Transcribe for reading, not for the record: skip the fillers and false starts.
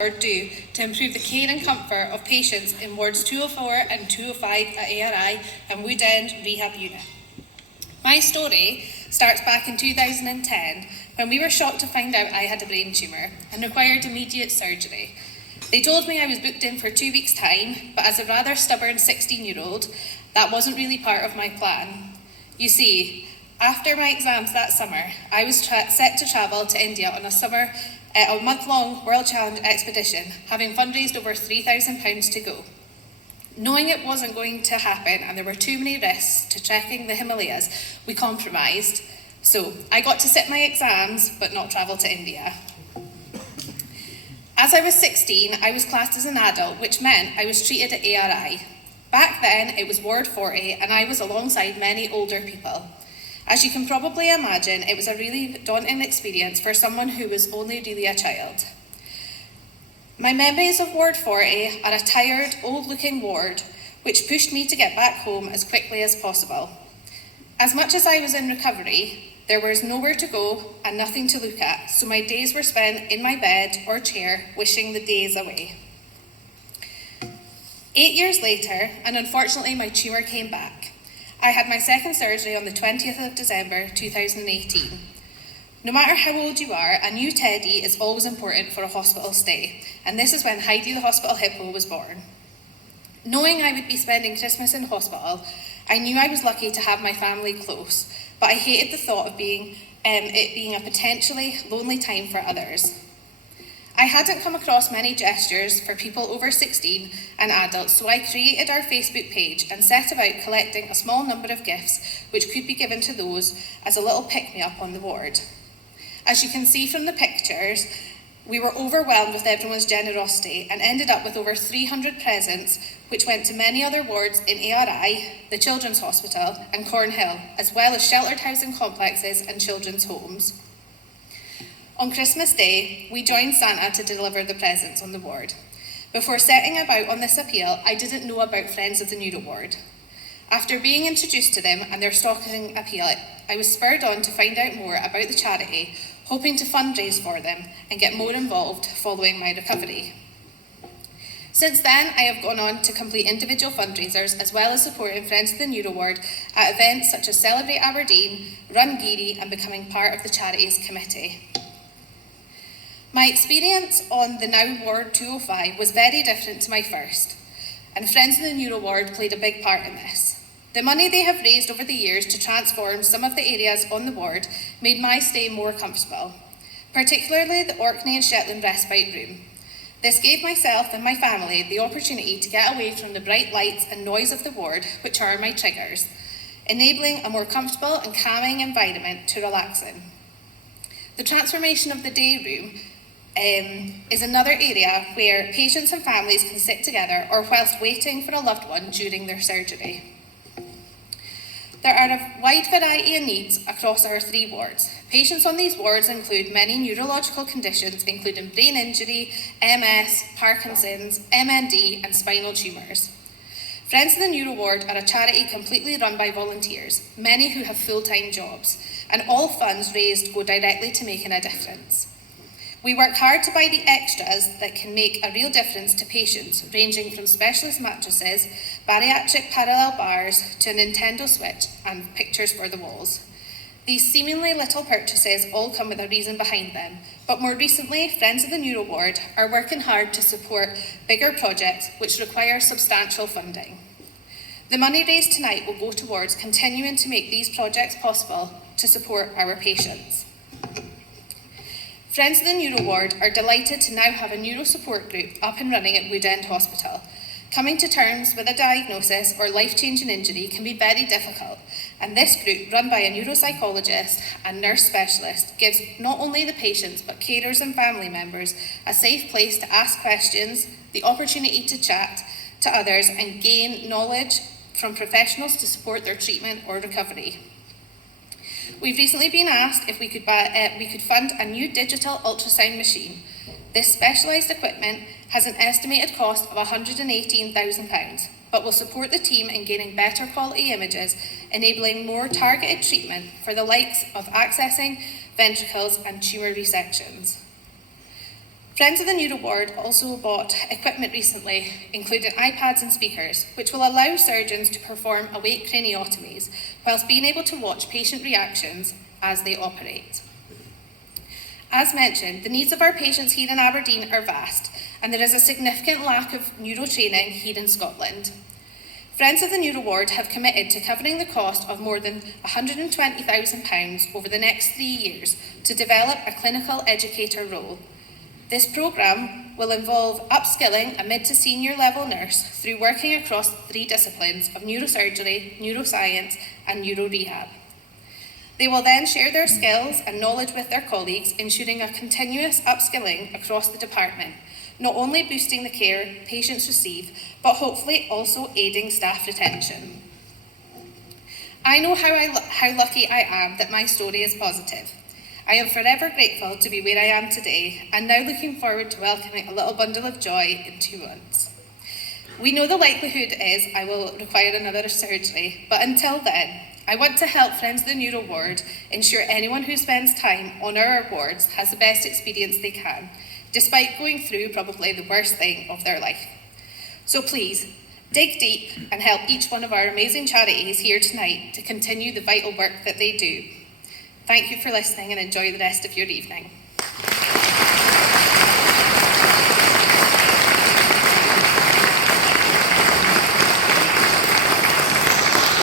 do to improve the care and comfort of patients in wards 204 and 205 at ARI and Wood End Rehab Unit. My story starts back in 2010 when we were shocked to find out I had a brain tumour and required immediate surgery. They told me I was booked in for 2 weeks' time, but as a rather stubborn 16-year-old, that wasn't really part of my plan. You see, after my exams that summer, I was set to travel to India on a month-long World Challenge expedition, having fundraised over £3,000 to go. Knowing it wasn't going to happen and there were too many risks to trekking the Himalayas, we compromised. So I got to sit my exams, but not travel to India. As I was 16, I was classed as an adult, which meant I was treated at ARI. Back then, it was Ward 40, and I was alongside many older people. As you can probably imagine, it was a really daunting experience for someone who was only really a child. My memories of Ward 40 are a tired, old-looking ward, which pushed me to get back home as quickly as possible. As much as I was in recovery, there was nowhere to go and nothing to look at, so my days were spent in my bed or chair, wishing the days away. 8 years later, and unfortunately my tumour came back. I had my second surgery on the 20th of December 2018. No matter how old you are, a new teddy is always important for a hospital stay, and this is when Heidi the hospital hippo was born. Knowing I would be spending Christmas in hospital, I knew I was lucky to have my family close, but I hated the thought of it being a potentially lonely time for others. I hadn't come across many gestures for people over 16 and adults, so I created our Facebook page and set about collecting a small number of gifts which could be given to those as a little pick-me-up on the ward. As you can see from the pictures, we were overwhelmed with everyone's generosity and ended up with over 300 presents, which went to many other wards in ARI, the Children's Hospital and Cornhill, as well as sheltered housing complexes and children's homes. On Christmas Day, we joined Santa to deliver the presents on the ward. Before setting about on this appeal, I didn't know about Friends of the Neuro ward. After being introduced to them and their stocking appeal, I was spurred on to find out more about the charity, hoping to fundraise for them and get more involved following my recovery. Since then, I have gone on to complete individual fundraisers as well as supporting Friends of the Neuro ward at events such as Celebrate Aberdeen, Run Geary and becoming part of the charities committee. My experience on the now Ward 205 was very different to my first, and Friends of the Neuro ward played a big part in this. The money they have raised over the years to transform some of the areas on the ward made my stay more comfortable, particularly the Orkney and Shetland respite room. This gave myself and my family the opportunity to get away from the bright lights and noise of the ward, which are my triggers, enabling a more comfortable and calming environment to relax in. The transformation of the day room is another area where patients and families can sit together or whilst waiting for a loved one during their surgery. There are a wide variety of needs across our 3 wards. Patients on these wards include many neurological conditions, including brain injury, MS, Parkinson's, MND, and spinal tumours. Friends of the Neuro ward are a charity completely run by volunteers, many who have full-time jobs, and all funds raised go directly to making a difference. We work hard to buy the extras that can make a real difference to patients, ranging from specialist mattresses, bariatric parallel bars, to a Nintendo Switch and pictures for the walls. These seemingly little purchases all come with a reason behind them, but more recently, Friends of the Neuro ward are working hard to support bigger projects which require substantial funding. The money raised tonight will go towards continuing to make these projects possible to support our patients. Friends of the Neuro ward are delighted to now have a neuro support group up and running at Wood End Hospital. Coming to terms with a diagnosis or life-changing injury can be very difficult, and this group, run by a neuropsychologist and nurse specialist, gives not only the patients but carers and family members a safe place to ask questions, the opportunity to chat to others and gain knowledge from professionals to support their treatment or recovery. We've recently been asked if we could fund a new digital ultrasound machine. This specialised equipment has an estimated cost of £118,000, but will support the team in gaining better quality images, enabling more targeted treatment for the likes of accessing ventricles and tumour resections. Friends of the Neuro ward also bought equipment recently, including iPads and speakers, which will allow surgeons to perform awake craniotomies whilst being able to watch patient reactions as they operate. As mentioned, the needs of our patients here in Aberdeen are vast, and there is a significant lack of neuro training here in Scotland. Friends of the Neuro ward have committed to covering the cost of more than £120,000 over the next 3 years to develop a clinical educator role. This programme will involve upskilling a mid to senior level nurse through working across 3 disciplines of neurosurgery, neuroscience and neurorehab. They will then share their skills and knowledge with their colleagues, ensuring a continuous upskilling across the department, not only boosting the care patients receive, but hopefully also aiding staff retention. I know how lucky I am that my story is positive. I am forever grateful to be where I am today, and now looking forward to welcoming a little bundle of joy in 2 months. We know the likelihood is I will require another surgery, but until then, I want to help Friends of the Neuro ward ensure anyone who spends time on our wards has the best experience they can, despite going through probably the worst thing of their life. So please, dig deep and help each one of our amazing charities here tonight to continue the vital work that they do. Thank you for listening and enjoy the rest of your evening.